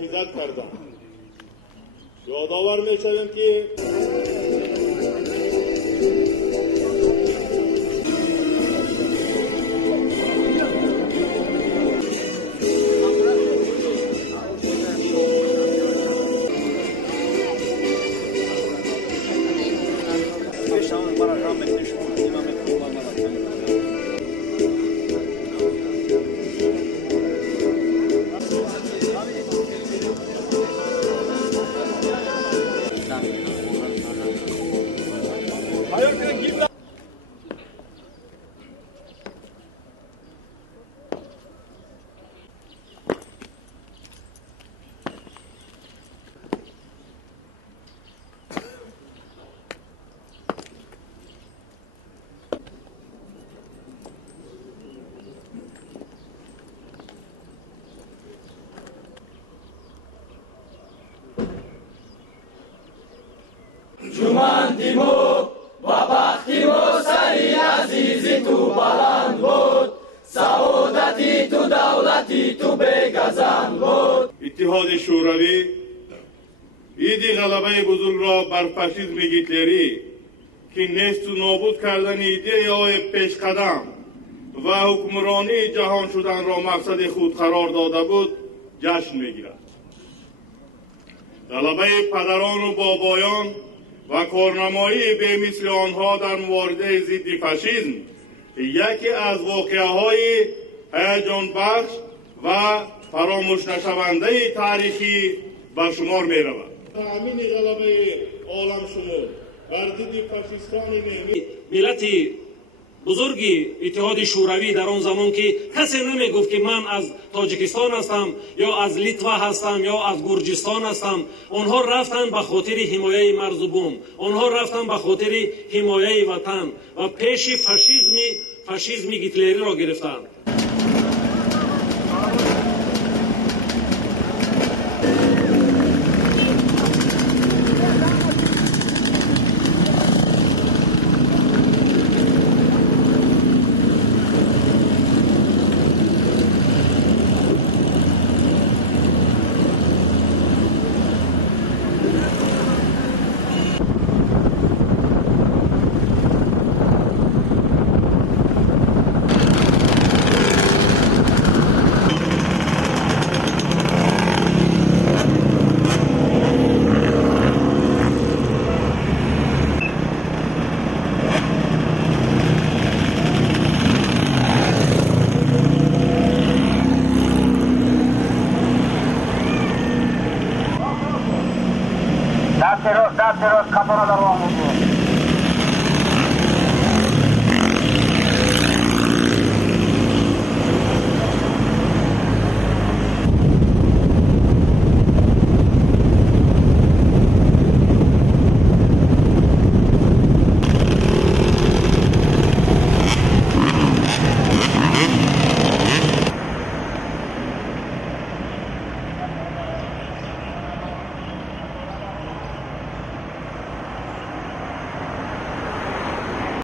محافظت کردند. یادآور می‌شویم که جمندیم و بختیم و سری عزیزی تو بلند بود، سعادتی تو دولتی تو بگزند بود. اتحاد شوروی ایدی غلبه بزرگ را بر فاشیسم هیتلری که نیست و نابود کردن ایده پیش قدم و حکمرانی جهان شدن را مقصد خود قرار داده بود جشن میگیرد. غلبه پدران و بابایان و کارنمایی به مثل آنها در مبارزه ضد فاشیسم یکی از واقعه‌های هیجان بخش و فراموش نشونده تاریخی به شمار می رود. تأمین غلبه عالم شمول بر ضد فاشیستان ملت بزرگی اتحاد شوروی در آن زمان که کسی نمی گفت که من از تاجیکستان هستم یا از لیتوا هستم یا از گرجستان هستم، آنها رفتن به خاطر حمایه مرز و بوم، آنها رفتن به خاطر حمایه وطن و پیش فاشیسم هیتلری را گرفتند. دست راست کپارا در وام میشه.